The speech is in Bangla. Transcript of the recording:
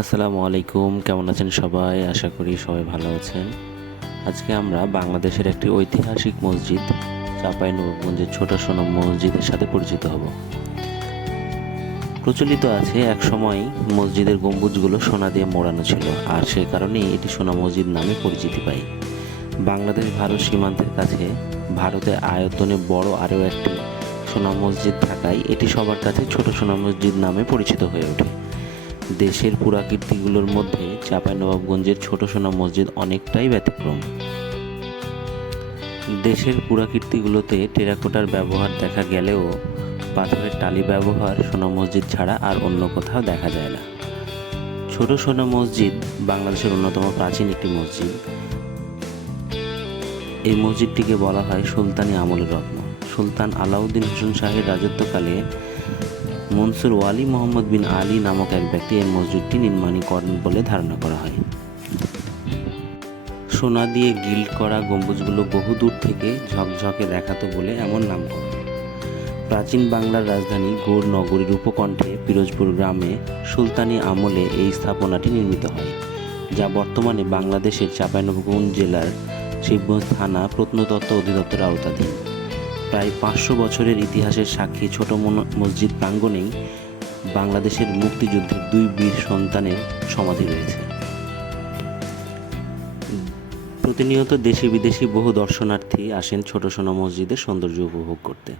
আসসালামু আলাইকুম, কেমন আছেন সবাই? আশা করি সবাই ভালো আছেন। আজকে আমরা বাংলাদেশের একটি ঐতিহাসিক মসজিদ চাঁপাইনবাবগঞ্জের ছোট সোনা মসজিদের সাথে পরিচিত হব। প্রচলিত আছে একসময় মসজিদের গম্বুজগুলো সোনা দিয়ে মোড়ানো ছিল, আর সে কারণেই এটি সোনা মসজিদ নামে পরিচিতি পায়। বাংলাদেশ ভারত সীমান্তের কাছে ভারতের আয়তনে বড় আরও একটি সোনা মসজিদ থাকায় এটি সবার কাছে ছোট সোনা মসজিদ নামে পরিচিত হয়ে ওঠে। দেশের পুরাকীর্তিগুলোর মধ্যে চাঁপাইনবাবগঞ্জের ছোট সোনা মসজিদ অনেকটাই ব্যতিক্রম। দেশের পুরাকীর্তিগুলোতে টেরাকোটার ব্যবহার দেখা গেলেও পাথরের টালি ব্যবহার সোনা মসজিদ ছাড়া আর অন্য কোথাও দেখা যায় না। ছোট সোনা মসজিদ বাংলাদেশের অন্যতম প্রাচীন একটি মসজিদ। এই মসজিদটিকে বলা হয় সুলতানি আমলের রত্ন। সুলতান আলাউদ্দিন হোসেন শাহের রাজত্বকালে মনসুর ওয়ালি মোহাম্মদ বিন আলী নামক এক ব্যক্তি এই মসজিদটি নির্মাণ করেন বলে ধারণা করা হয়। সোনা দিয়ে গিল্ড করা গম্বুজগুলো বহু দূর থেকে ঝকঝকে দেখাতো বলে এমন নামকরণ। প্রাচীন বাংলার রাজধানী গৌড় নগরীর উপকণ্ঠে পিরোজপুর গ্রামে সুলতানি আমলে এই স্থাপনাটি নির্মিত হয়, যা বর্তমানে বাংলাদেশের চাঁপাইনবাবগঞ্জ জেলার শিবগঞ্জ থানা প্রত্নতত্ত্ব অধিদপ্তরের আওতাধীন। প্রায় 500 বছরের ইতিহাসের সাক্ষী ছোট মসজিদ প্রাঙ্গণেই বাংলাদেশের মুক্তিযুদ্ধের 2 বীর সন্তানের সমাধি রয়েছে। প্রতিনিয়ত দেশি বিদেশি বহু দর্শনার্থী আসেন ছোট সোনা মসজিদের সৌন্দর্য উপভোগ করতে।